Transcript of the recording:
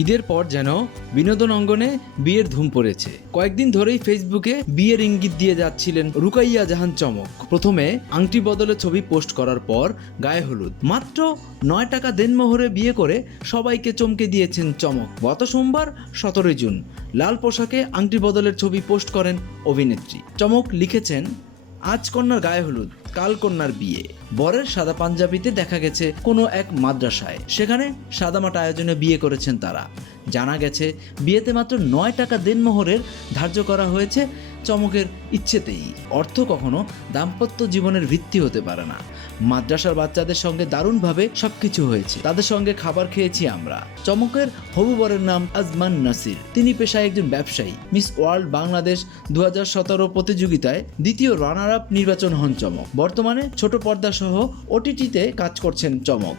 ঈদের পর যেন বিনোদন অঙ্গনে বিয়ের ধুম পড়েছে। কয়েকদিন ধরেই ফেসবুকে বিয়ের ইঙ্গিত দিয়ে যাচ্ছিলেন রুকাইয়া জাহান চমক। প্রথমে আংটি বদলে ছবি পোস্ট করার পর গায়ে হলুদ, মাত্র 9 টাকা দেনমোহরে বিয়ে করে সবাইকে চমকে দিয়েছেন চমক। গত সোমবার 17 জুন লাল পোশাকে আংটি বদলের ছবি পোস্ট করেন অভিনেত্রী। চমক লিখেছেন, আজ কন্যার গায়ে হলুদ, কাল কন্যার বিয়ে। বরের সাদা পাঞ্জাবিতে দেখা গেছে কোনো এক মাদ্রাসায়, সেখানে সাদামাটা আয়োজনে বিয়ে করেছেন তারা। জানা গেছে বিয়েতে মাত্র 9 টাকা দেনমোহরের ধার্য করা হয়েছে চমকের ইচ্ছেতেই। অর্থ কখনো দাম্পত্য জীবনের ভিত্তি হতে পারে না। মাদ্রাসার বাচ্চাদের সঙ্গে দারুণভাবে সবকিছু হয়েছে, তাদের সঙ্গে খাবার খেয়েছি আমরা। চমকের হবু বরের নাম আজমান নাসির। তিনি পেশায় একজন ব্যবসায়ী। মিস ওয়ার্ল্ড বাংলাদেশ 2017 প্রতিযোগিতায় দ্বিতীয় রানার আপ নির্বাচন হন চমক। বর্তমানে ছোট পর্দা সহ ওটিটিতে কাজ করছেন চমক।